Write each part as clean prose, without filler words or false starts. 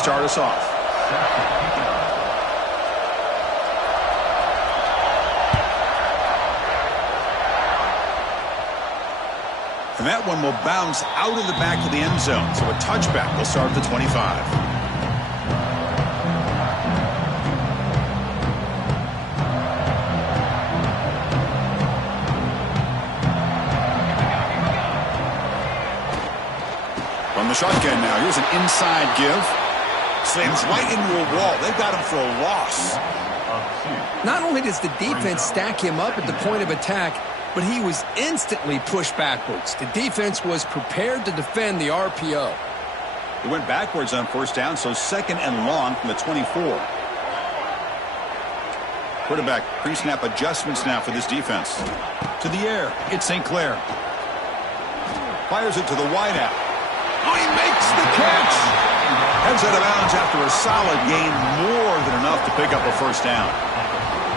start us off. And that one will bounce out of the back of the end zone. So a touchback will start at the 25. From the shotgun now. Here's an inside give. Slams right into a wall. They've got him for a loss. Not only does the defense stack him up at the point of attack, but he was instantly pushed backwards. The defense was prepared to defend the RPO. He went backwards on first down, so second and long from the 24. Quarterback pre-snap adjustments now for this defense. To the air, it's St. Clair. Fires it to the wideout. Oh, he makes the catch! Heads out of bounds after a solid gain, more than enough to pick up a first down.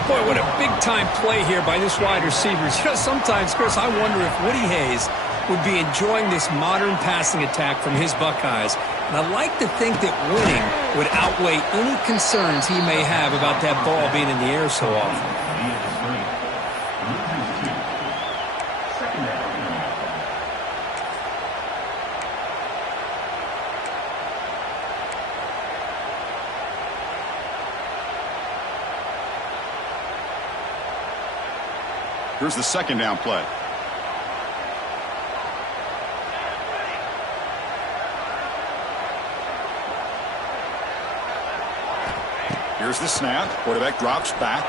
Boy, what a big-time play here by this wide receiver. You know, sometimes, Chris, I wonder if Woody Hayes would be enjoying this modern passing attack from his Buckeyes. And I like to think that winning would outweigh any concerns he may have about that ball being in the air so often. Here's the second down play. Here's the snap. Quarterback drops back.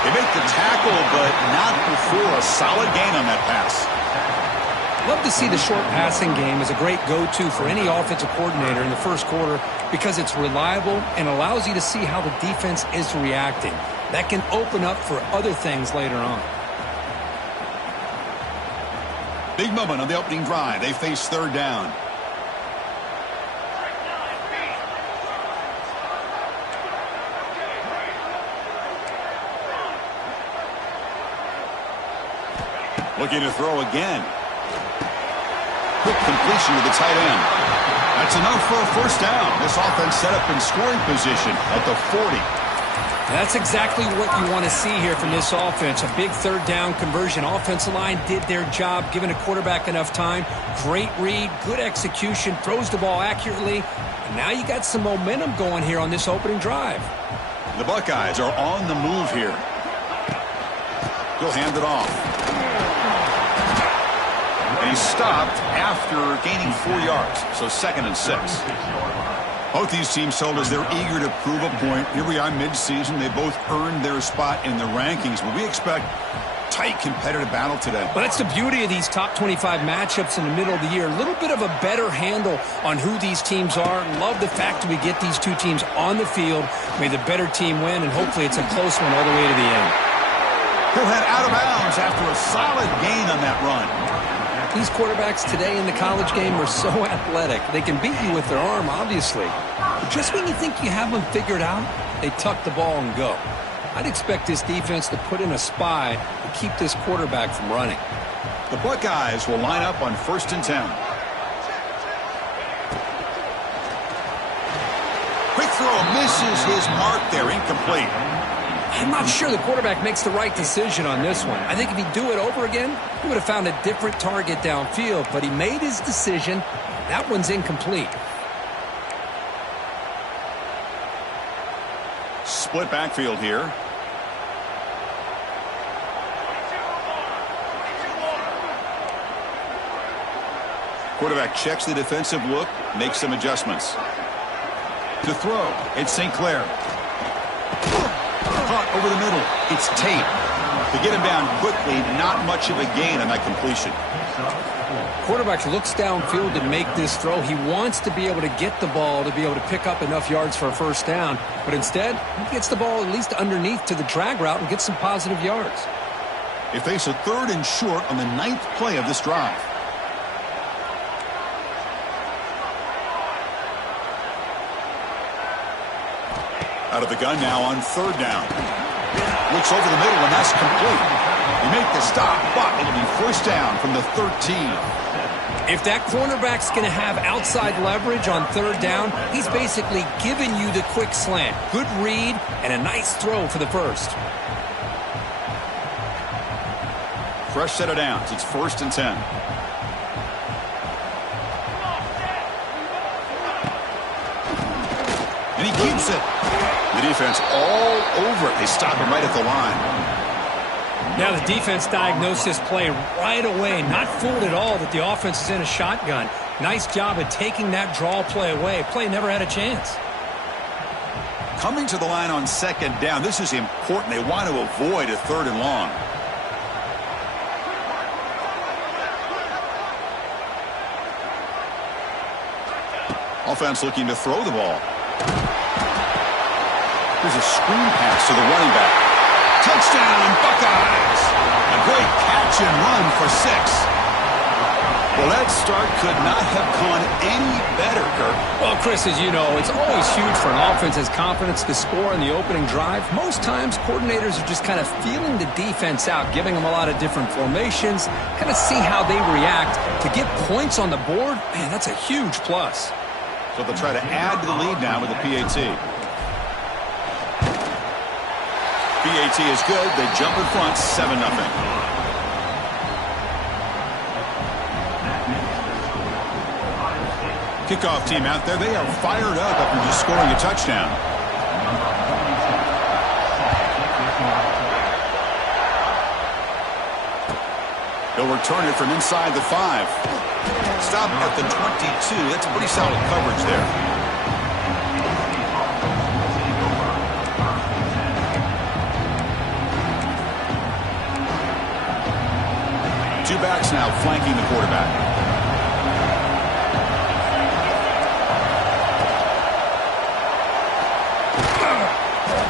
They make the tackle, but not before a solid gain on that pass. Love to see the short passing game as a great go-to for any offensive coordinator in the first quarter because it's reliable and allows you to see how the defense is reacting. That can open up for other things later on. Big moment on the opening drive. They face third down. Looking to throw again. Quick completion to the tight end. That's enough for a first down. This offense set up in scoring position at the 40. That's exactly what you want to see here from this offense. A big third down conversion. Offensive line did their job, giving a quarterback enough time. Great read, good execution, throws the ball accurately. And now you got some momentum going here on this opening drive. The Buckeyes are on the move here. He'll hand it off. And he stopped after gaining 4 yards, so 2nd and 6. Both these teams told us they're eager to prove a point. Here we are mid-season. They both earned their spot in the rankings, but we expect tight competitive battle today. Well, that's the beauty of these top 25 matchups in the middle of the year. A little bit of a better handle on who these teams are. Love the fact that we get these two teams on the field. May the better team win, and hopefully it's a close one all the way to the end. He'll head out of bounds after a solid gain on that run. These quarterbacks today in the college game are so athletic. They can beat you with their arm, obviously. But just when you think you have them figured out, they tuck the ball and go. I'd expect this defense to put in a spy to keep this quarterback from running. The Buckeyes will line up on 1st and 10. Quick throw misses his mark there, incomplete. I'm not sure the quarterback makes the right decision on this one. I think if he'd do it over again, he would have found a different target downfield, but he made his decision. That one's incomplete. Split backfield here. Quarterback checks the defensive look, makes some adjustments. To throw, it's St. Clair. Caught over the middle. It's Tate. To get him down quickly, not much of a gain on that completion. Quarterback looks downfield to make this throw. He wants to be able to get the ball to be able to pick up enough yards for a first down. But instead, he gets the ball at least underneath to the drag route and gets some positive yards. They face a 3rd and short on the 9th play of this drive. Out of the gun now on 3rd down. Looks over the middle, and that's complete. They make the stop, but it'll be first down from the 13. If that cornerback's going to have outside leverage on third down, he's basically giving you the quick slant. Good read and a nice throw for the first. Fresh set of downs. It's 1st and 10. And he keeps it. The defense all over it. They stop him right at the line. Now the defense diagnosed this play right away. Not fooled at all that the offense is in a shotgun. Nice job of taking that draw play away. Play never had a chance. Coming to the line on 2nd down. This is important. They want to avoid a 3rd and long. Offense looking to throw the ball. There's a screen pass to the running back. Touchdown, Buckeyes! A great catch and run for 6. Well, that start could not have gone any better, Kirk. Well, Chris, as you know, it's always huge for an offense's confidence to score in the opening drive. Most times, coordinators are just kind of feeling the defense out, giving them a lot of different formations, kind of see how they react. To get points on the board, man, that's a huge plus. So they'll try to add to the lead now with the PAT. PAT is good. They jump in front, 7-0. Kickoff team out there. They are fired up after just scoring a touchdown. They'll return it from inside the 5. Stop at the 22. That's pretty solid coverage there. Two backs now flanking the quarterback.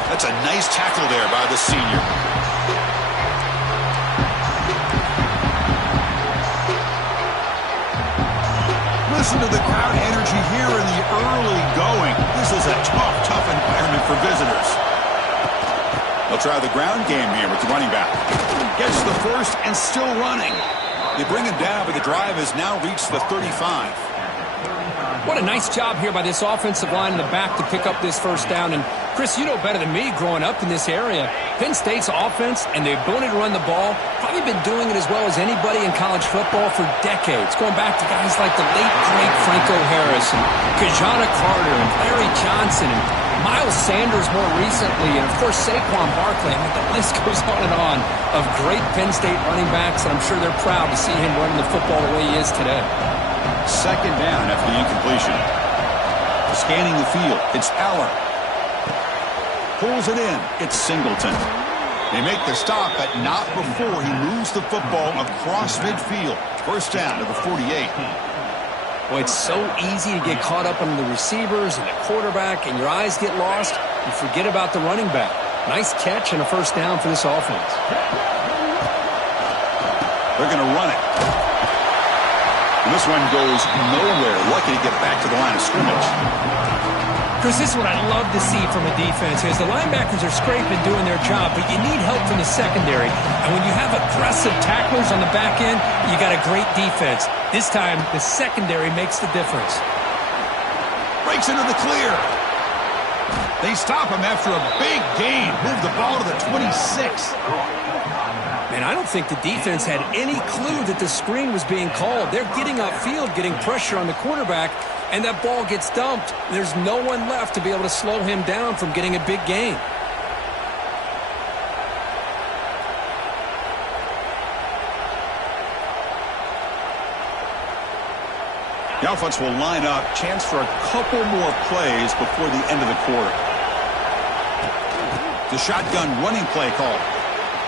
That's a nice tackle there by the senior. Listen to the crowd energy here in the early going. This is a tough environment for visitors. They'll try the ground game here with the running back. Gets the first and still running. They bring him down, but the drive has now reached the 35. What a nice job here by this offensive line in the back to pick up this first down. And, Chris, you know better than me growing up in this area. Penn State's offense and the ability to run the ball, probably been doing it as well as anybody in college football for decades. Going back to guys like the late, great Franco Harris and Kajana Carter and Larry Johnson and Miles Sanders more recently, and, of course, Saquon Barkley. I mean, the list goes on of great Penn State running backs, and I'm sure they're proud to see him running the football the way he is today. 2nd down after the incompletion. Scanning the field. It's Aller. Pulls it in. It's Singleton. They make the stop, but not before he moves the football across midfield. First down to the 48. Well, it's so easy to get caught up on the receivers and the quarterback, and your eyes get lost. You forget about the running back. Nice catch and a first down for this offense. They're going to run it. And this one goes nowhere. Lucky to get back to the line of scrimmage. Chris, this is what I love to see from a defense is the linebackers are scraping, doing their job, but you need help from the secondary. And when you have aggressive tacklers on the back end, you got a great defense. This time, the secondary makes the difference. Breaks into the clear. They stop him after a big gain. Move the ball to the 26. Man, I don't think the defense had any clue that the screen was being called. They're getting upfield, getting pressure on the quarterback, and that ball gets dumped. There's no one left to be able to slow him down from getting a big gain. The offense will line up. Chance for a couple more plays before the end of the quarter. The shotgun running play call.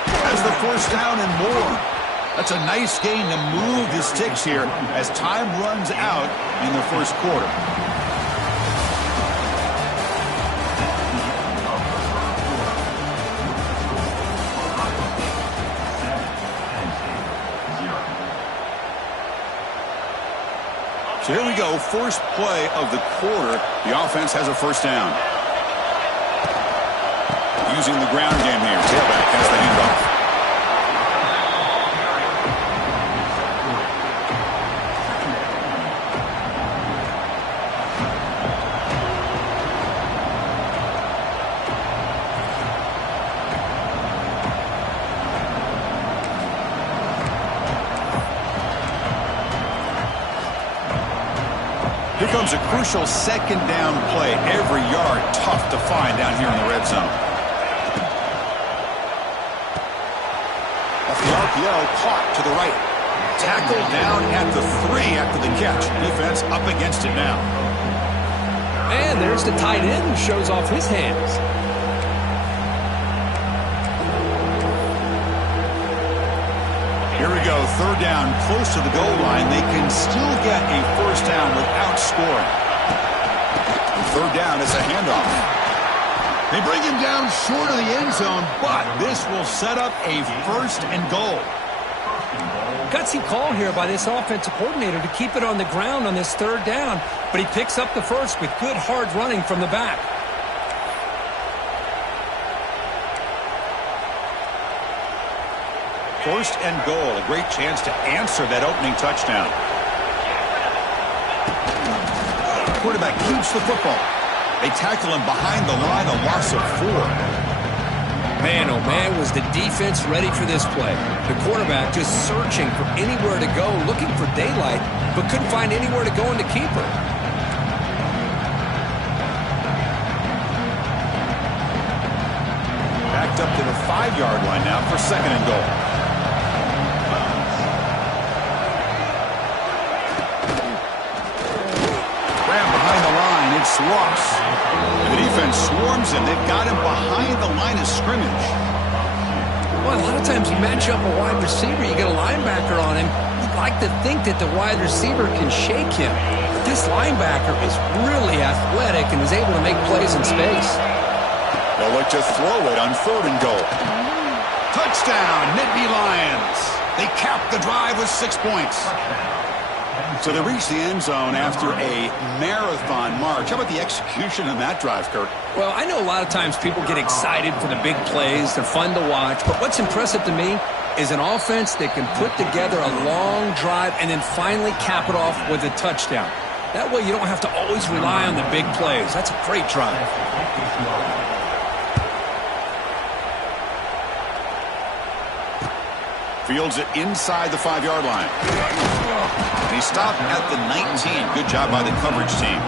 Has the first down and more. That's a nice gain to move the sticks here as time runs out in the first quarter. So here we go, first play of the quarter. The offense has a first down. Using the ground game here. Tailback has the handoff. Here comes a crucial second down play. Every yard tough to find down here in the red zone. Off the RPO, caught to the right. Tackled down at the 3 after the catch. Defense up against it now. And there's the tight end who shows off his hands. Here we go, third down, close to the goal line. They can still get a first down without scoring. Third down is a handoff. They bring him down short of the end zone, but this will set up a first and goal. Gutsy call here by this offensive coordinator to keep it on the ground on this third down, but he picks up the first with good hard running from the back. First and goal, a great chance to answer that opening touchdown. Quarterback keeps the football. They tackle him behind the line, a loss of 4. Man, oh man, was the defense ready for this play. The quarterback just searching for anywhere to go, looking for daylight, but couldn't find anywhere to go in the keeper. Backed up to the 5-yard line now for second and goal. It's lost. The defense swarms him. They've got him behind the line of scrimmage. Well, a lot of times you match up a wide receiver, you get a linebacker on him. You'd like to think that the wide receiver can shake him. But this linebacker is really athletic and is able to make plays in space. They'll look to throw it on third and goal. Touchdown, Nittany Lions. They cap the drive with 6 points. So they reach the end zone after a marathon march. How about the execution on that drive, Kirk? Well, I know a lot of times people get excited for the big plays. They're fun to watch. But what's impressive to me is an offense that can put together a long drive and then finally cap it off with a touchdown. That way you don't have to always rely on the big plays. That's a great drive. Fields it inside the 5-yard line. And he stopped at the 19. Good job by the coverage team.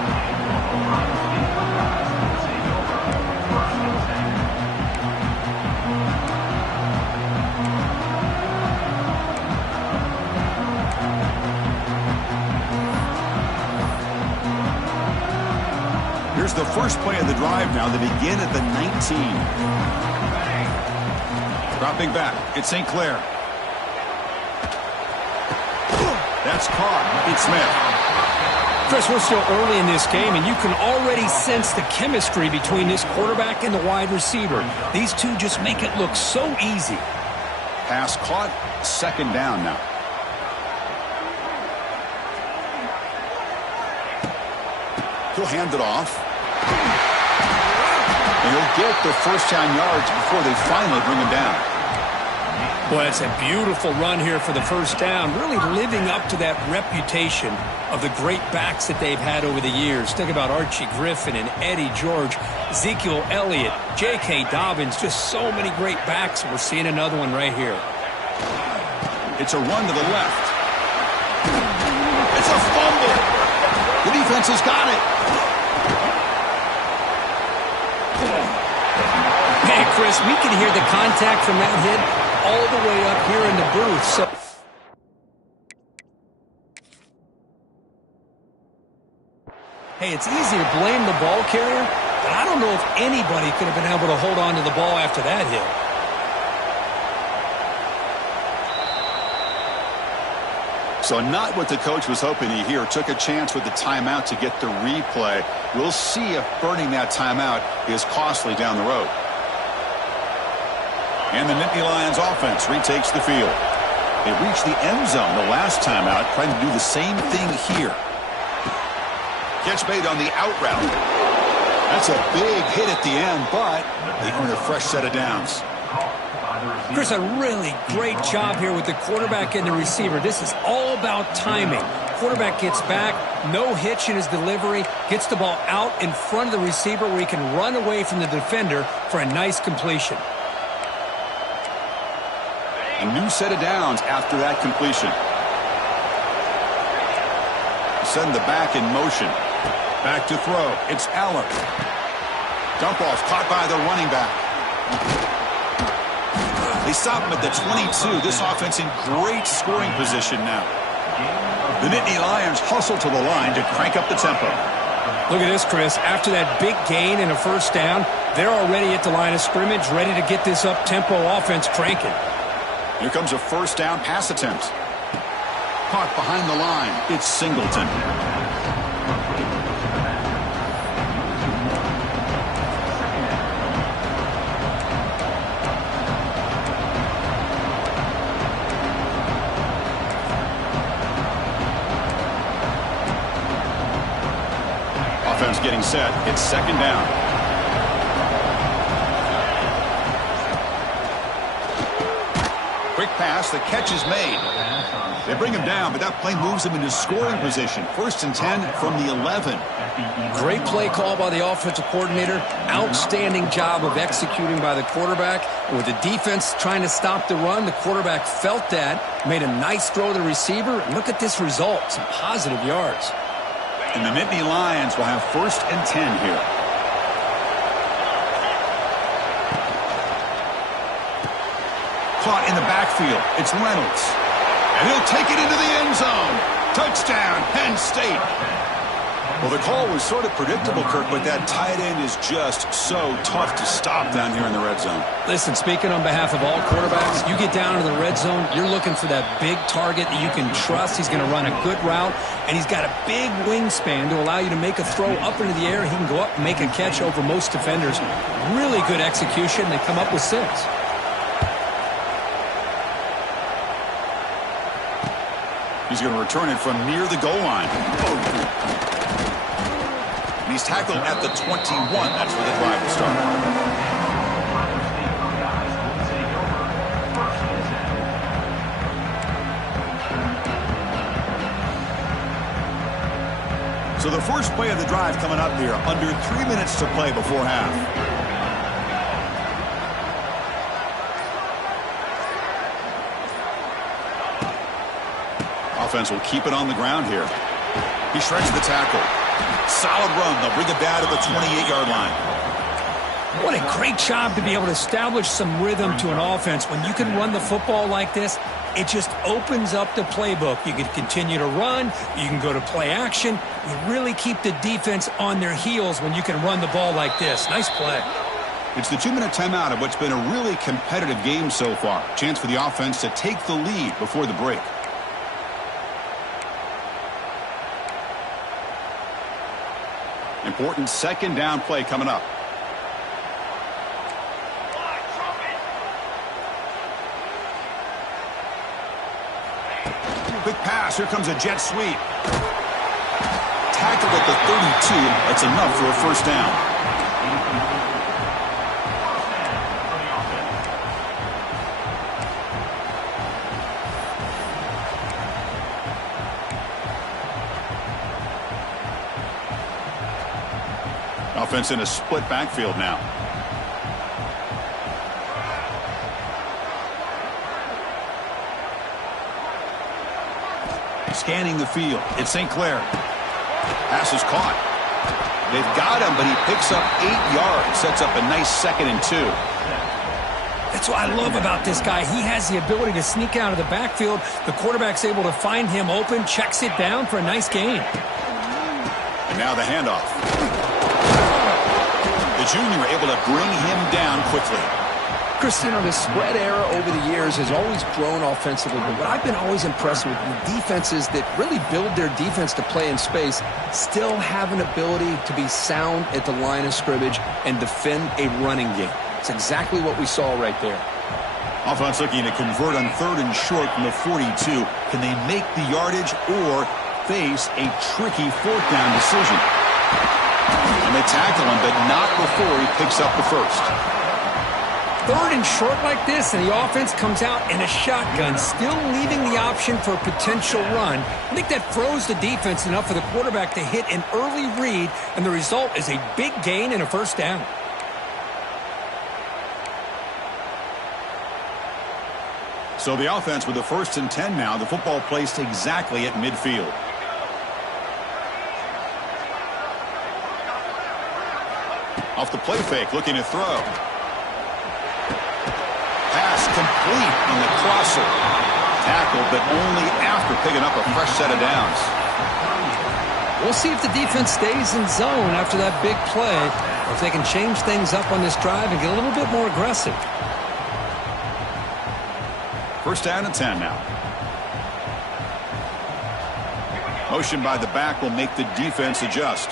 Here's the first play of the drive now. They begin at the 19. Dropping back, it's St. Clair. That's caught. It's Smith. Chris, we're still early in this game, and you can already sense the chemistry between this quarterback and the wide receiver. These two just make it look so easy. Pass caught. Second down now. He'll hand it off. And he'll get the first down yards before they finally bring him down. Well, it's a beautiful run here for the first down, really living up to that reputation of the great backs that they've had over the years. Think about Archie Griffin and Eddie George, Ezekiel Elliott, J.K. Dobbins, just so many great backs. We're seeing another one right here. It's a run to the left. It's a fumble. The defense has got it. Hey, Chris, we can hear the contact from that hit all the way up here in the booth. So hey, it's easy to blame the ball carrier, but I don't know if anybody could have been able to hold on to the ball after that hit. So not what the coach was hoping to hear. Took a chance with the timeout to get the replay. We'll see if burning that timeout is costly down the road. And the Nittany Lions offense retakes the field. They reached the end zone the last time out, trying to do the same thing here. Catch made on the out route. That's a big hit at the end, but they earn a fresh set of downs. Chris, a really great job here with the quarterback and the receiver. This is all about timing. Quarterback gets back, no hitch in his delivery, gets the ball out in front of the receiver where he can run away from the defender for a nice completion. A new set of downs after that completion. Send the back in motion. Back to throw. It's Allen. Dump off caught by the running back. They stop him at the 22. This offense in great scoring position now. The Nittany Lions hustle to the line to crank up the tempo. Look at this, Chris. After that big gain and a first down, they're already at the line of scrimmage, ready to get this up-tempo offense cranking. Here comes a first down pass attempt. Caught behind the line. It's Singleton. Offense getting set. It's second down. Quick pass. The catch is made. They bring him down, but that play moves him into scoring position. 1st and 10 from the 11. Great play call by the offensive coordinator. Outstanding job of executing by the quarterback. With the defense trying to stop the run, the quarterback felt that, made a nice throw to the receiver. And look at this result. Some positive yards. And the Nittany Lions will have 1st and 10 here. Caught in the backfield. It's Reynolds. And he'll take it into the end zone. Touchdown, Penn State. Well, the call was sort of predictable, Kirk, but that tight end is just so tough to stop down here in the red zone. Listen, speaking on behalf of all quarterbacks, you get down to the red zone, you're looking for that big target that you can trust. He's going to run a good route, and he's got a big wingspan to allow you to make a throw up into the air. He can go up and make a catch over most defenders. Really good execution. They come up with 6. He's going to return it from near the goal line. And he's tackled at the 21. That's where the drive will start. So the first play of the drive coming up here. Under 3 minutes to play before half. Offense will keep it on the ground here. He shreds the tackle. Solid run. They'll bring it down to the 28-yard line. What a great job to be able to establish some rhythm to an offense. When you can run the football like this, it just opens up the playbook. You can continue to run. You can go to play action. You really keep the defense on their heels when you can run the ball like this. Nice play. It's the 2-minute timeout of what's been a really competitive game so far. Chance for the offense to take the lead before the break. Important second down play coming up. Quick pass. Here comes a jet sweep. Tackled at the 32. That's enough for a first down. Offense in a split backfield now. Scanning the field. It's St. Clair. Pass is caught. They've got him, but he picks up 8 yards. Sets up a nice 2nd and 2. That's what I love about this guy. He has the ability to sneak out of the backfield. The quarterback's able to find him open, checks it down for a nice gain. And now the handoff. The junior able to bring him down quickly. Chris, you know, the spread era over the years has always grown offensively, but what I've been always impressed with the defenses that really build their defense to play in space still have an ability to be sound at the line of scrimmage and defend a running game. It's exactly what we saw right there. Offense looking to convert on 3rd and short from the 42. Can they make the yardage or face a tricky 4th down decision? And they tackle him, but not before he picks up the first. 3rd and short like this, and the offense comes out in a shotgun, still leaving the option for a potential run. I think that froze the defense enough for the quarterback to hit an early read, and the result is a big gain and a first down. So the offense with the 1st and 10 now, the football placed exactly at midfield. Off the play fake, looking to throw. Pass complete on the crosser. Tackled, but only after picking up a fresh set of downs. We'll see if the defense stays in zone after that big play, or if they can change things up on this drive and get a little bit more aggressive. First down and 10 now. Motion by the back will make the defense adjust.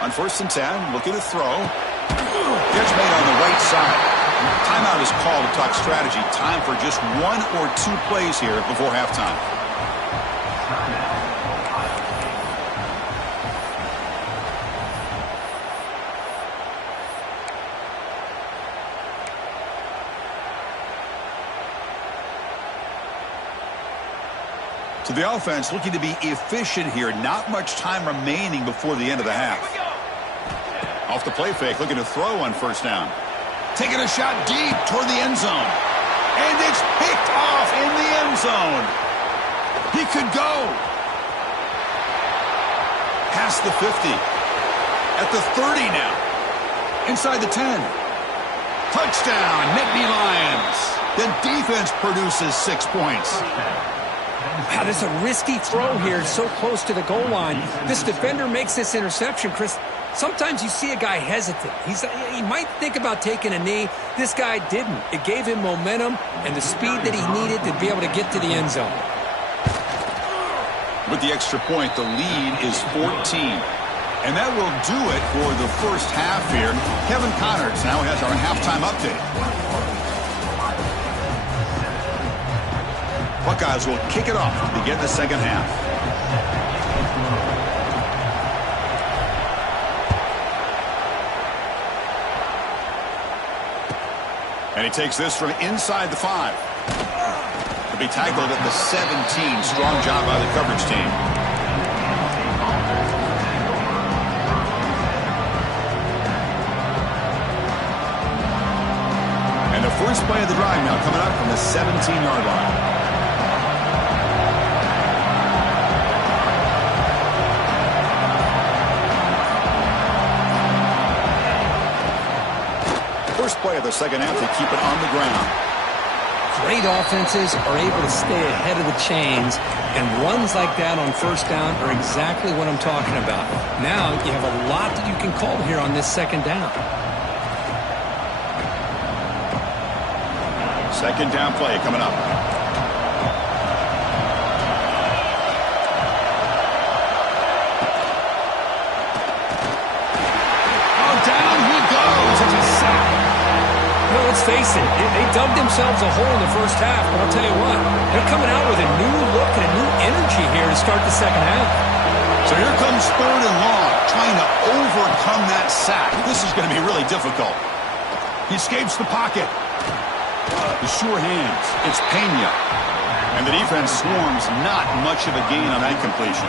On first and 10, looking to throw. Catch made on the right side. Timeout is called to talk strategy. Time for just 1 or 2 plays here before halftime. So the offense looking to be efficient here. Not much time remaining before the end of the half. Off the play fake, looking to throw on first down. Taking a shot deep toward the end zone. And it's picked off in the end zone. He could go. Past the 50. At the 30 now. Inside the 10. Touchdown, Nittany Lions. The defense produces 6 points. Wow, there's a risky throw here so close to the goal line. This defender makes this interception, Chris. Sometimes you see a guy hesitant. He might think about taking a knee. This guy didn't. It gave him momentum and the speed that he needed to be able to get to the end zone. With the extra point, the lead is 14. And that will do it for the first half here. Kevin Connors now has our halftime update. Buckeyes will kick it off to begin the second half. And he takes this from inside the 5. To be tackled at the 17. Strong job by the coverage team. And the first play of the drive now coming up from the 17-yard line. First play of the second half, they keep it on the ground. Great offenses are able to stay ahead of the chains, and runs like that on first down are exactly what I'm talking about. Now you have a lot that you can call here on this second down. Second down play coming up. Oh, down he goes. It's a sack. No, let's face it, they dug themselves a hole in the first half, but I'll tell you what, they're coming out with a new look and a new energy here to start the second half. So here comes third and long, trying to overcome that sack. This is going to be really difficult. He escapes the pocket. The sure hands. It's Pena. And the defense swarms not much of a gain on that completion.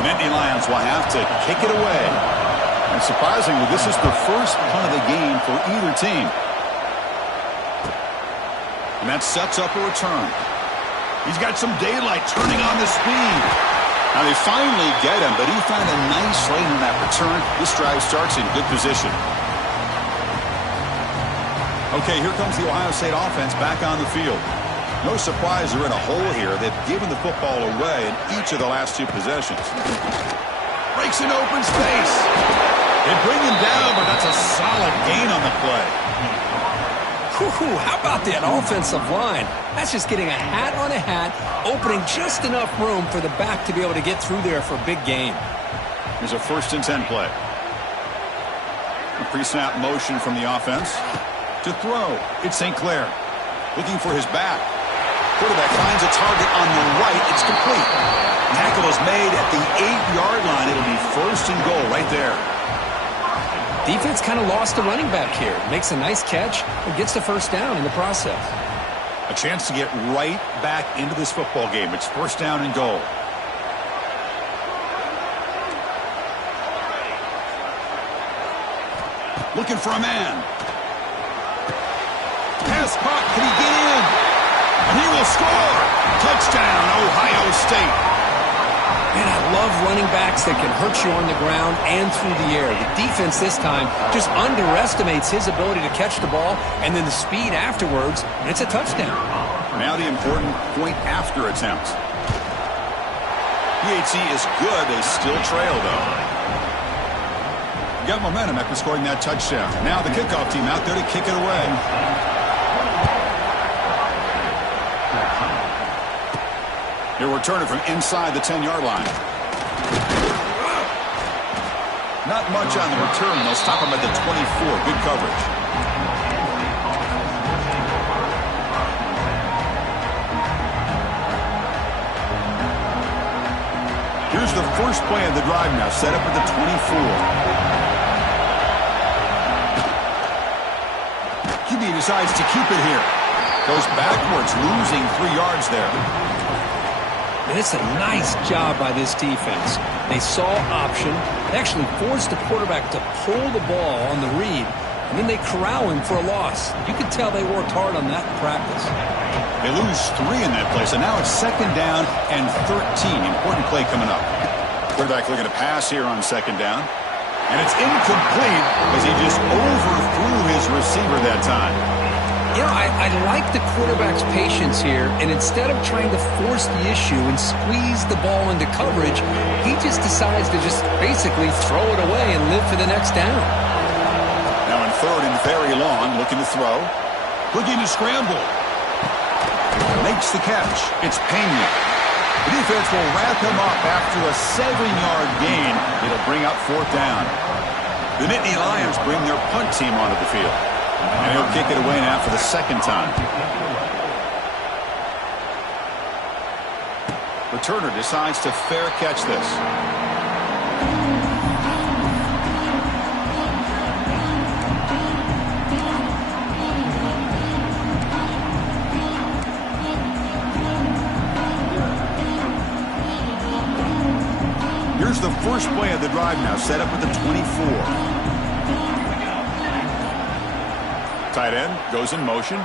The Nittany Lions will have to kick it away. And surprisingly, this is the first punt of the game for either team. And that sets up a return. He's got some daylight turning on the speed. Now they finally get him, but he found a nice lane in that return. This drive starts in good position. Okay, here comes the Ohio State offense back on the field. No surprise they're in a hole here. They've given the football away in each of the last 2 possessions. Breaks an open space. They bring him down, but that's a solid gain on the play. Whew, how about that offensive line? That's just getting a hat on a hat, opening just enough room for the back to be able to get through there for a big gain. Here's a first and 10 play. A pre-snap motion from the offense. To throw, it's St. Clair. Looking for his back. Quarterback finds a target on the right. It's complete. Tackle is made at the 8-yard line. It'll be first and goal right there. Defense kind of lost the running back here. Makes a nice catch and gets the first down in the process. A chance to get right back into this football game. It's first down and goal. Looking for a man. Pass caught. Can he get in? And he will score. Touchdown, Ohio State. love running backs that can hurt you on the ground and through the air. The defense this time just underestimates his ability to catch the ball, and then the speed afterwards, and it's a touchdown. Now the important point after attempt. PHC is good. They still trail, though. Got momentum after scoring that touchdown. Now the kickoff team out there to kick it away. He'll return it from inside the 10-yard line. Not much on the return. They'll stop him at the 24. Good coverage. Here's the first play of the drive now, set up at the 24. QB decides to keep it here. Goes backwards, losing 3 yards there. And it's a nice job by this defense. They saw option. They actually forced the quarterback to pull the ball on the read, and then they corral him for a loss. You could tell they worked hard on that in practice. They lose 3 in that play, so now it's 2nd down and 13. Important play coming up. Quarterback looking to pass here on 2nd down. And it's incomplete as he just overthrew his receiver that time. You know, I like the quarterback's patience here, and instead of trying to force the issue and squeeze the ball into coverage, he just decides to just basically throw it away and live for the next down. Now in 3rd and very long, looking to throw. Looking to scramble. Makes the catch. It's Pena. The defense will wrap him up after a 7-yard gain. It'll bring up 4th down. The Nittany Lions bring their punt team onto the field. And he'll kick it away now for the 2nd time. Returner decides to fair catch this. Here's the first play of the drive now, set up at the 24. Tight end goes in motion.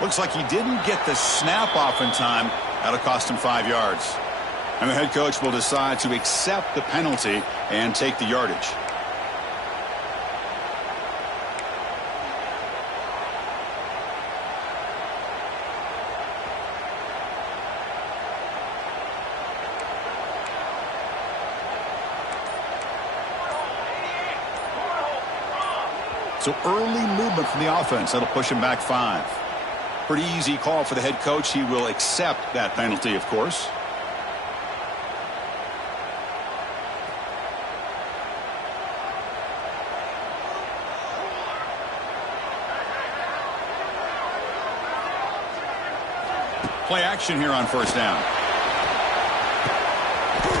Looks like he didn't get the snap off in time. That'll cost him 5 yards. And the head coach will decide to accept the penalty and take the yardage. So early movement from the offense. That'll push him back 5. Pretty easy call for the head coach. He will accept that penalty, of course. Play action here on 1st down.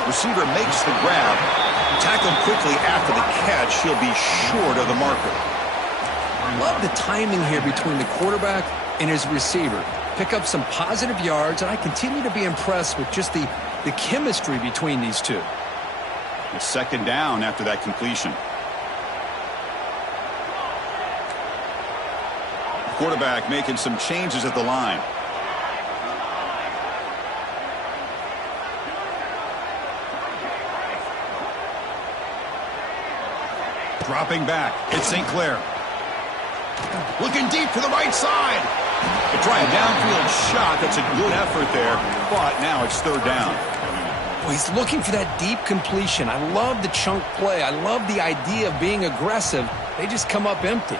Receiver makes the grab. Tackled quickly after the catch. He'll be short of the marker. Love the timing here between the quarterback and his receiver. Pick up some positive yards, and I continue to be impressed with just the chemistry between these two. It's 2nd down after that completion. Quarterback making some changes at the line. Dropping back. It's St. Clair. Looking deep to the right side. They try a downfield shot. That's a good effort there, but now it's 3rd down. Well, he's looking for that deep completion. I love the chunk play. I love the idea of being aggressive. They just come up empty.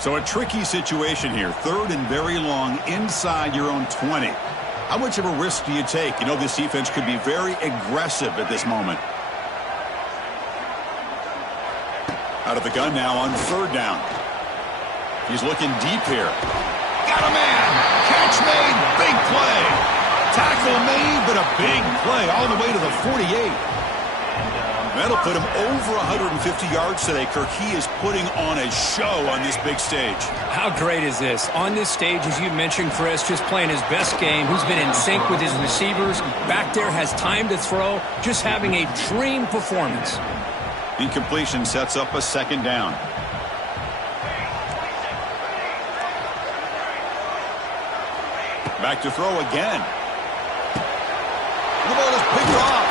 So a tricky situation here. 3rd and very long inside your own 20. How much of a risk do you take? You know, this defense could be very aggressive at this moment. Out of the gun now on 3rd down. He's looking deep here. Got a man. Catch made. Big play. Tackle made, but a big play all the way to the 48. That'll put him over 150 yards today, Kirk. He is putting on a show on this big stage. How great is this? On this stage, as you mentioned, Chris, just playing his best game. He's been in sync with his receivers. Back there has time to throw. Just having a dream performance. Incompletion sets up a second down. Back to throw again. The ball is picked off.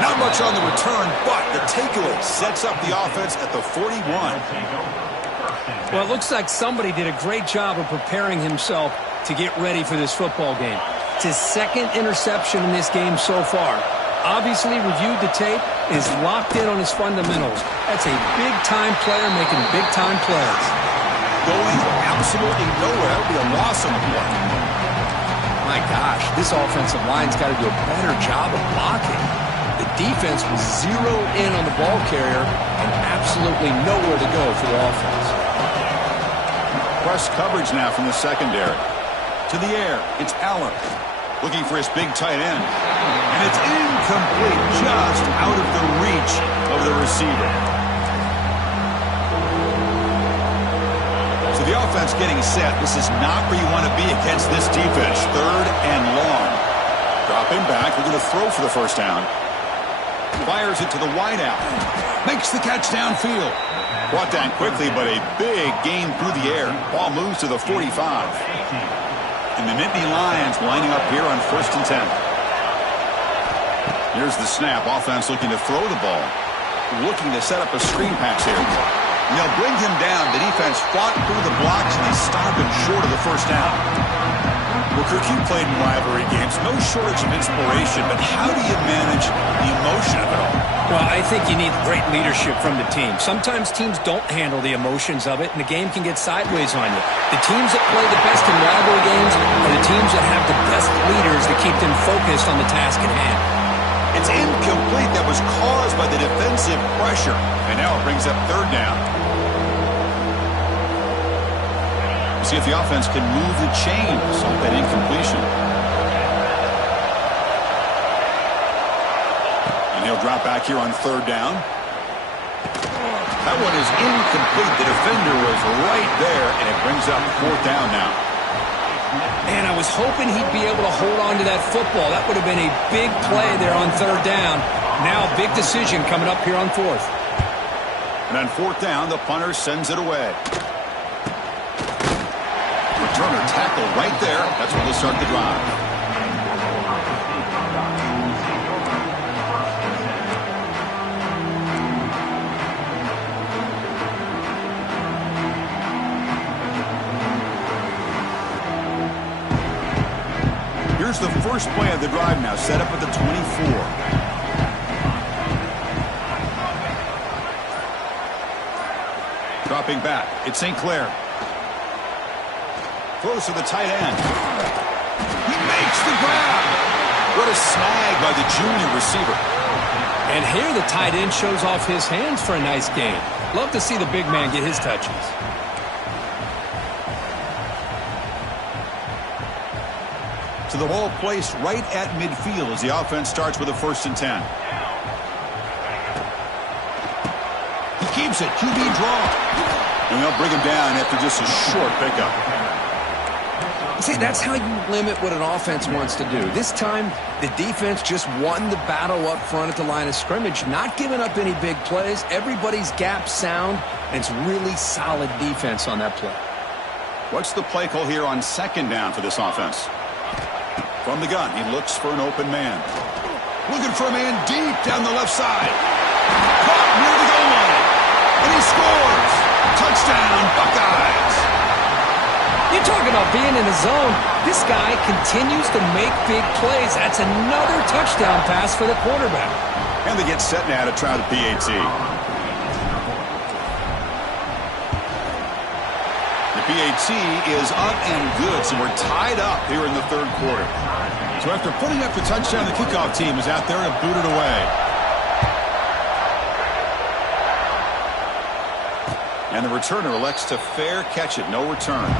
Not much on the return, but the takeaway sets up the offense at the 41. Well, it looks like somebody did a great job of preparing himself to get ready for this football game. It's his second interception in this game so far. Obviously reviewed the tape, is locked in on his fundamentals. That's a big-time player making big-time plays. Going absolutely nowhere. That would be a loss on the play. My gosh, this offensive line's got to do a better job of blocking. The defense was zeroed in on the ball carrier and absolutely nowhere to go for the offense. Press coverage now from the secondary. To the air, it's Allen. Looking for his big tight end. And it's incomplete, just out of the reach of the receiver. So the offense getting set. This is not where you want to be against this defense. Third and long. Dropping back, looking to throw for the first down. Fires it to the wideout. Makes the catch downfield. Brought down quickly, but a big gain through the air. Ball moves to the 45. And the Nittany Lions lining up here on 1st and 10. Here's the snap. Offense looking to throw the ball. Looking to set up a screen pass here. And they'll bring him down. The defense fought through the blocks, and they stop him short of the first down. Well, Kirk, you played in rivalry games. No shortage of inspiration, but how do you manage the emotion of it all? Well, I think you need great leadership from the team. Sometimes teams don't handle the emotions of it, and the game can get sideways on you. The teams that play the best in rivalry games are the teams that have the best leaders that keep them focused on the task at hand. It's incomplete. That was caused by the defensive pressure. And now it brings up third down. See if the offense can move the chains off that incompletion. And he'll drop back here on third down. That one is incomplete. The defender was right there, and it brings up fourth down now. Man, I was hoping he'd be able to hold on to that football. That would have been a big play there on third down. Now a big decision coming up here on fourth. And on fourth down, the punter sends it away. Returner tackle right there. That's where they'll start the drive. Here's the first play of the drive now, set up at the 24. Dropping back, it's St. Clair. Throws to the tight end. He makes the grab. What a snag by the junior receiver. And here the tight end shows off his hands for a nice gain. Love to see the big man get his touches. So the ball placed right at midfield as the offense starts with a 1st and 10. He keeps it. QB draw. And they'll bring him down after just a short pickup. See, that's how you limit what an offense wants to do. This time, the defense just won the battle up front at the line of scrimmage, not giving up any big plays. Everybody's gap sound, and it's really solid defense on that play. What's the play call here on second down for this offense? From the gun, he looks for an open man. Looking for a man deep down the left side. Caught near the goal line. And he scores. Touchdown, Buckeyes. You talk about being in the zone. This guy continues to make big plays. That's another touchdown pass for the quarterback. And they get set now to try the PAT. The PAT is up and good, so we're tied up here in the third quarter. So after putting up the touchdown, the kickoff team is out there to boot it away. And the returner elects to fair catch it, no return.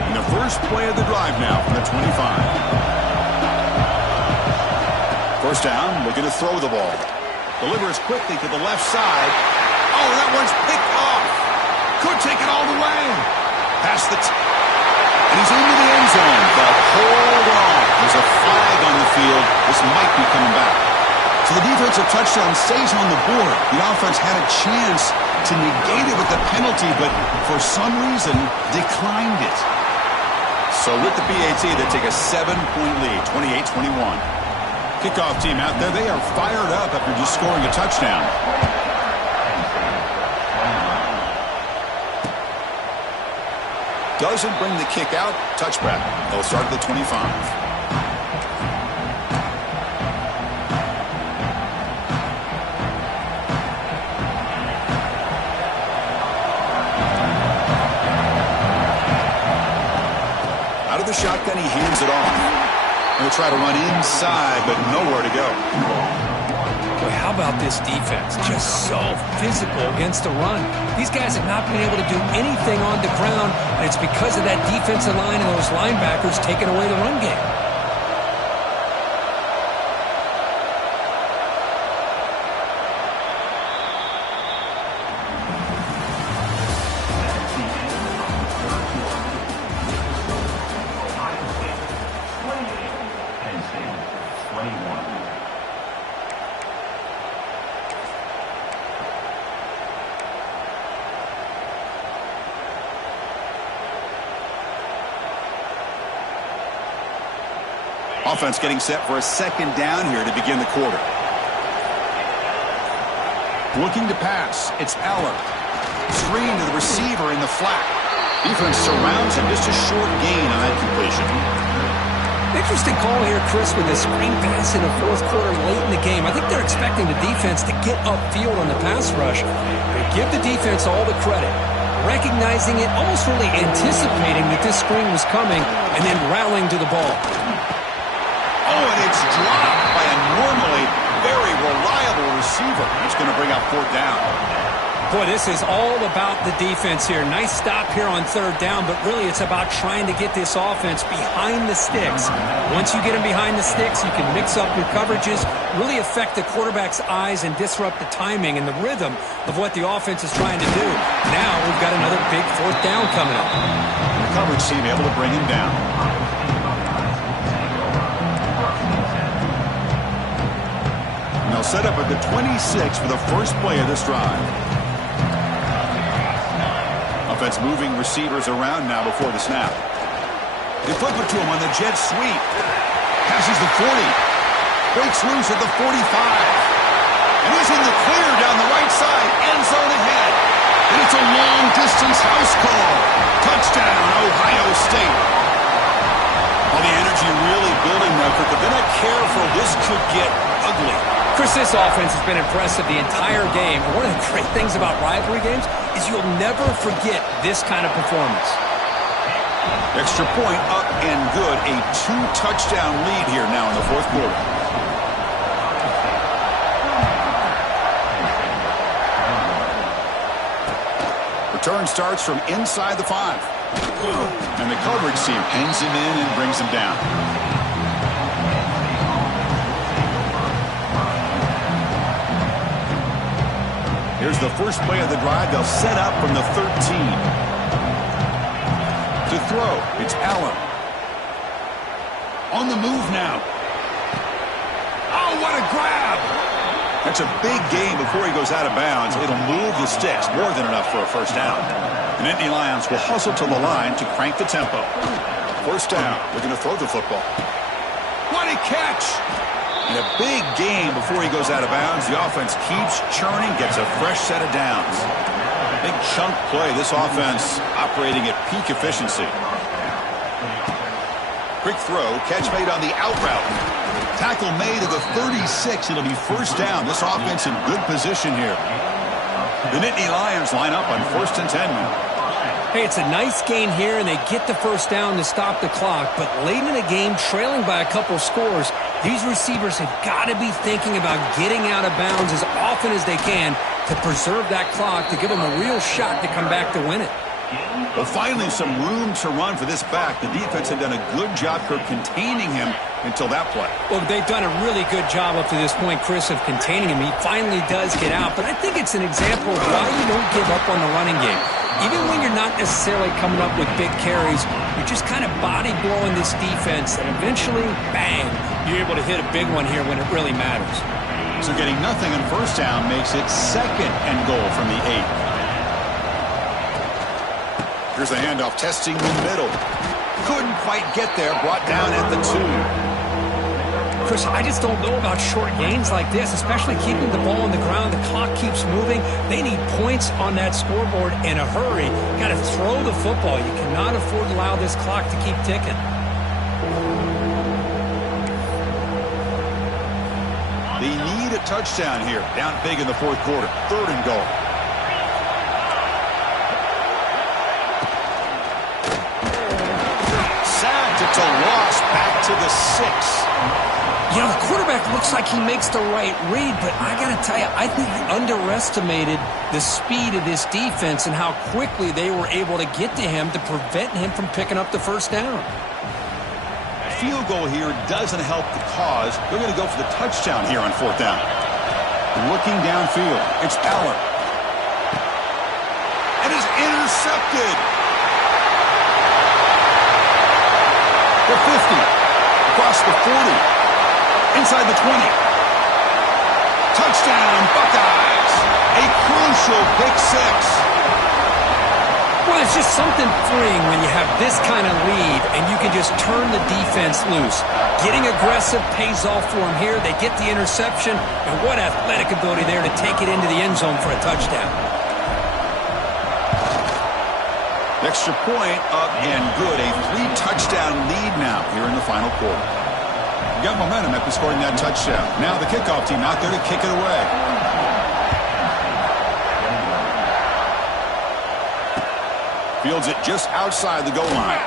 And the first play of the drive now from the 25. First down, looking to throw the ball. Delivers quickly to the left side. Oh, that one's picked off. Could take it all the way. Past the... And he's into the end zone, but hold on. There's a flag on the field. This might be coming back. So the defensive touchdown stays on the board. The offense had a chance to negate it with the penalty, but for some reason declined it. So with the BAT, they take a 7-point lead, 28-21. Kickoff team out there, they are fired up after just scoring a touchdown. Doesn't bring the kick out. Touchback. They'll start at the 25. Out of the shotgun, he hands it off. He'll try to run inside, but nowhere to go. Boy, how about this defense? Just so physical against the run. These guys have not been able to do anything on the ground, and it's because of that defensive line and those linebackers taking away the run game. Offense getting set for a second down here to begin the quarter. Looking to pass. It's Aller. Screen to the receiver in the flat. Defense surrounds him. Just a short gain on that completion. Interesting call here, Chris, with the screen pass in the fourth quarter late in the game. I think they're expecting the defense to get upfield on the pass rush. They give the defense all the credit, recognizing it, almost really anticipating that this screen was coming, and then rallying to the ball. Oh, and it's dropped by a normally very reliable receiver. That's going to bring up fourth down. Boy, this is all about the defense here. Nice stop here on third down, but really it's about trying to get this offense behind the sticks. Once you get them behind the sticks, you can mix up your coverages, really affect the quarterback's eyes and disrupt the timing and the rhythm of what the offense is trying to do. Now we've got another big fourth down coming up. The coverage team able to bring him down. They'll set up at the 26 for the first play of this drive. Offense moving receivers around now before the snap. They flip it to him on the jet sweep. Passes the 40. Breaks loose at the 45. And he's in the clear down the right side. End zone ahead. And it's a long-distance house call. Touchdown, Ohio State. Well, the energy really building now. If they're not careful, this could get ugly. Chris, this offense has been impressive the entire game. And one of the great things about rivalry games is you'll never forget this kind of performance. Extra point up and good. A 2-touchdown lead here now in the fourth quarter. Return starts from inside the 5. And the coverage team pins him in and brings him down. Here's the first play of the drive. They'll set up from the 13. To throw, it's Allen. On the move now. Oh, what a grab! That's a big gain before he goes out of bounds. It'll move the sticks, more than enough for a first down. And Nittany Lions will hustle to the line to crank the tempo. First down, they're going to throw the football. What a catch! And a big gain before he goes out of bounds. The offense keeps churning, gets a fresh set of downs. Big chunk play. This offense operating at peak efficiency. Quick throw. Catch made on the out route. Tackle made at the 36. It'll be first down. This offense in good position here. The Nittany Lions line up on 1st and 10 now. Hey, it's a nice gain here, and they get the first down to stop the clock. But late in the game, trailing by a couple scores, these receivers have got to be thinking about getting out of bounds as often as they can to preserve that clock, to give them a real shot to come back to win it. Well, finally some room to run for this back. The defense had done a good job for containing him until that play. Well, they've done a really good job up to this point, Chris, of containing him. He finally does get out, but I think it's an example of why you don't give up on the running game. Even when you're not necessarily coming up with big carries, you're just kind of body blowing this defense, and eventually, bang, you're able to hit a big one here when it really matters. So getting nothing on first down makes it second and goal from the 8. Here's a handoff, testing the middle. Couldn't quite get there, brought down at the 2. Chris, I just don't know about short gains like this, especially keeping the ball on the ground. The clock keeps moving. They need points on that scoreboard in a hurry. You got to throw the football. You cannot afford to allow this clock to keep ticking. They need a touchdown here. Down big in the fourth quarter. Third and goal. Sacked. It's a loss. Back to the 6. You know, the quarterback looks like he makes the right read, but I got to tell you, I think he underestimated the speed of this defense and how quickly they were able to get to him to prevent him from picking up the first down. Field goal here doesn't help the cause. They're going to go for the touchdown here on fourth down. Looking downfield, it's Aller. And is intercepted. The 50. Across the 40. Inside the 20. Touchdown, Buckeyes. A crucial pick 6. Well, it's just something freeing when you have this kind of lead and you can just turn the defense loose. Getting aggressive pays off for them here. They get the interception, and what athletic ability there to take it into the end zone for a touchdown. Extra point up and good. A 3-touchdown lead now here in the final quarter. Got momentum after scoring that touchdown. Now the kickoff team out there to kick it away. Fields it just outside the goal line.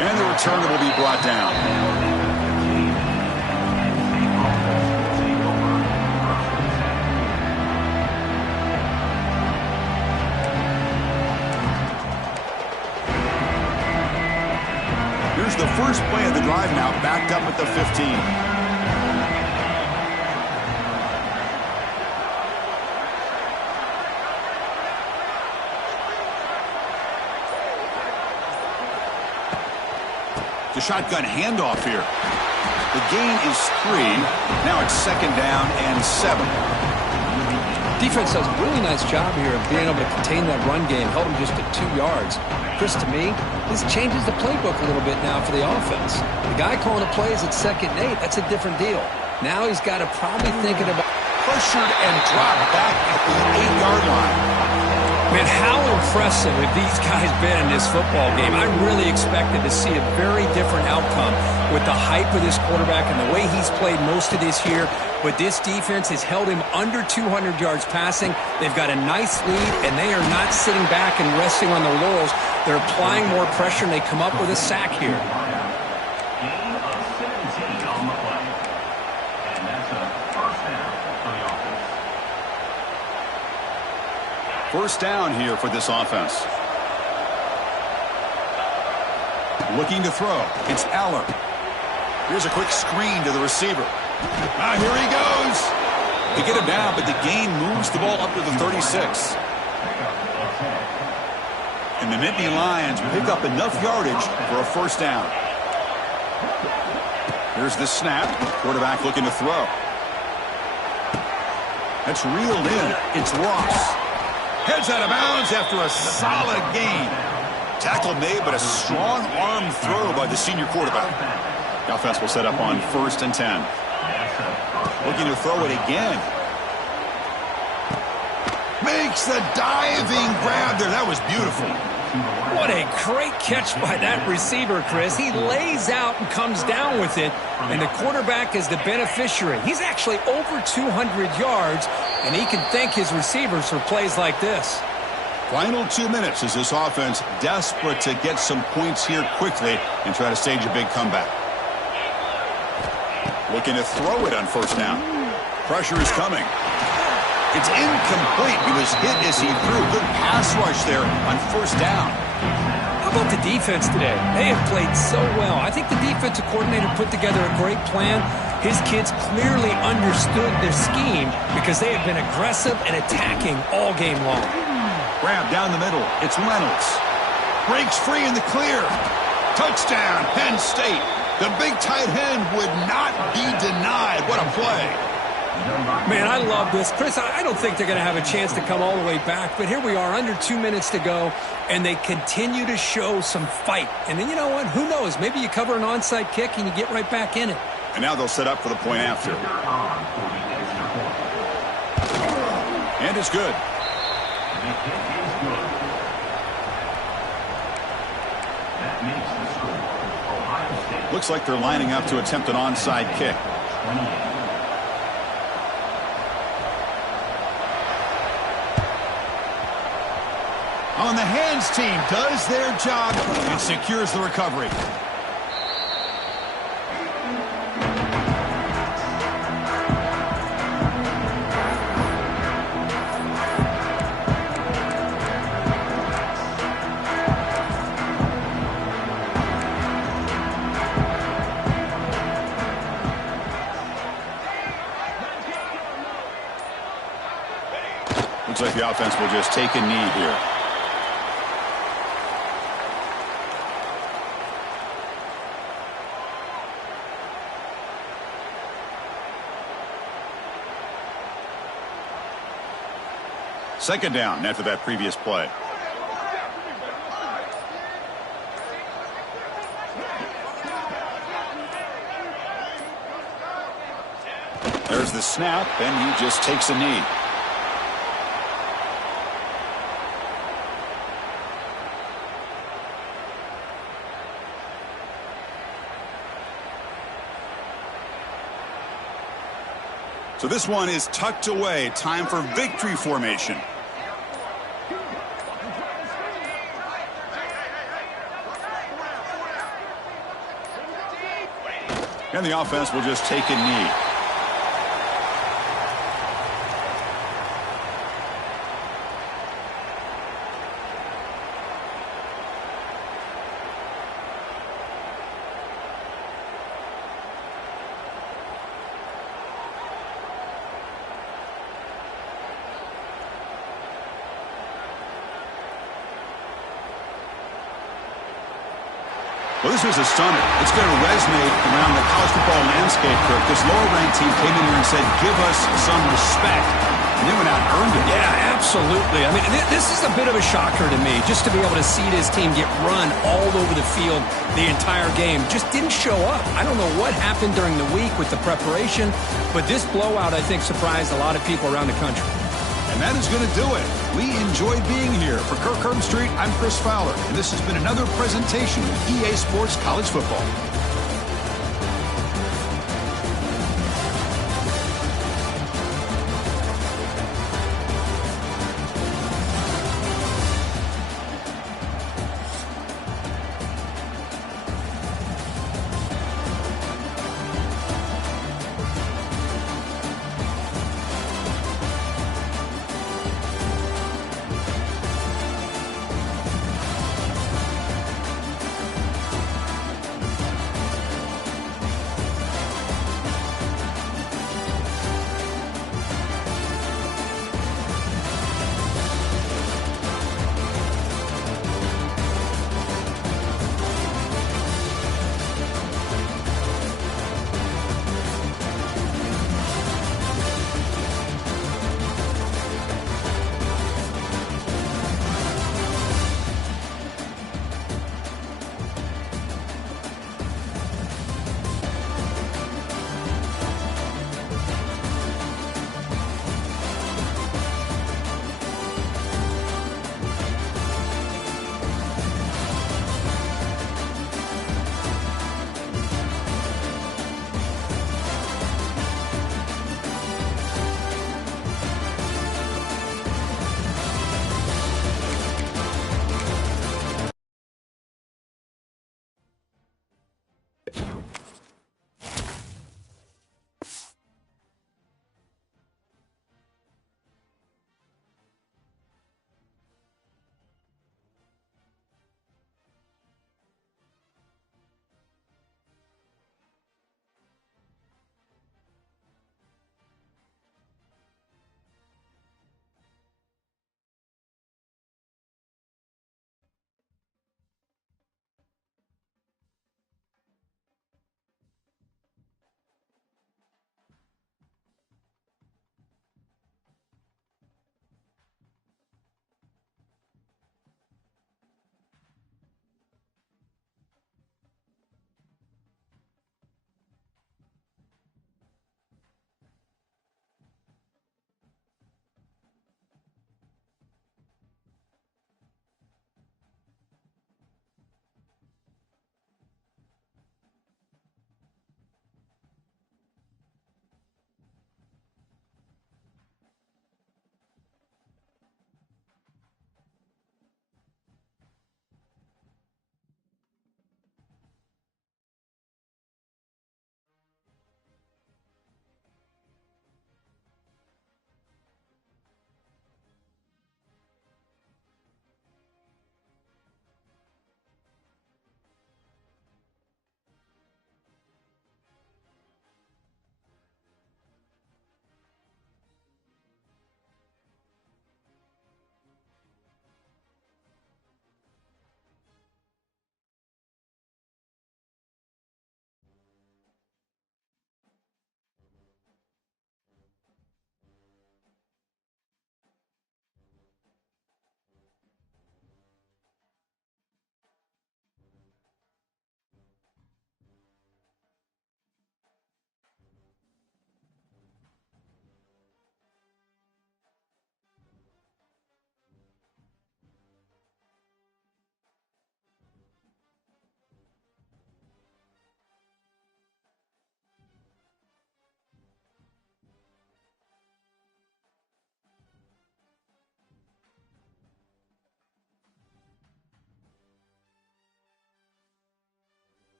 And the returner will be brought down. Here's the first play of the drive now, backed up at the 15. The shotgun handoff here. The gain is 3. Now it's second down and 7. Defense does a really nice job here of being able to contain that run game, held them just at 2 yards. Chris, to me, this changes the playbook a little bit now for the offense. The guy calling the plays at 2nd and 8, that's a different deal. Now he's got to probably thinking about pressured and dropped back at the 8-yard line. Man, how impressive have these guys been in this football game? I really expected to see a very different outcome with the hype of this quarterback and the way he's played most of this year. But this defense has held him under 200 yards passing. They've got a nice lead, and they are not sitting back and resting on their laurels. They're applying more pressure, and they come up with a sack here. First down here for this offense. Looking to throw. It's Aller. Here's a quick screen to the receiver. Here he goes. They get him down, but the gain moves the ball up to the 36. And the Nittany Lions pick up enough yardage for a first down. Here's the snap. Quarterback looking to throw. That's reeled in. It's Ross. Heads out of bounds after a solid gain. Tackle made, but a strong arm throw by the senior quarterback. The offense will set up on 1st and 10. Looking to throw it again. Makes the diving grab there. That was beautiful. What a great catch by that receiver, Chris. He lays out and comes down with it, and the quarterback is the beneficiary. He's actually over 200 yards, and he can thank his receivers for plays like this. Final 2 minutes as this offense desperate to get some points here quickly and try to stage a big comeback. Looking to throw it on first down. Pressure is coming. It's incomplete. He was hit as he threw. Good pass rush there on first down. How about the defense today? They have played so well. I think the defensive coordinator put together a great plan. His kids clearly understood their scheme because they have been aggressive and attacking all game long. Grab down the middle. It's Reynolds. Breaks free in the clear. Touchdown, Penn State. The big tight end would not be denied. What a play. Man, I love this. Chris, I don't think they're going to have a chance to come all the way back, but here we are, under 2 minutes to go, and they continue to show some fight. And then you know what? Who knows? Maybe you cover an onside kick and you get right back in it. And now they'll set up for the point after. And it's good. Looks like they're lining up to attempt an onside kick. On the hands team does their job and secures the recovery. Looks like the offense will just take a knee here. Second down after that previous play. There's the snap, and he just takes a knee. So this one is tucked away. Time for victory formation. And the offense will just take a knee. Well, this was a stunner. It's going to resonate around the college football landscape, Kirk. This lower-ranked team came in here and said, give us some respect. And they went out and earned it. Yeah, absolutely. I mean, this is a bit of a shocker to me, just to be able to see this team get run all over the field the entire game. Just didn't show up. I don't know what happened during the week with the preparation, but this blowout, I think, surprised a lot of people around the country. And that is going to do it. We enjoyed being here. For Kirk Herbstreit, I'm Chris Fowler, and this has been another presentation of EA Sports College Football.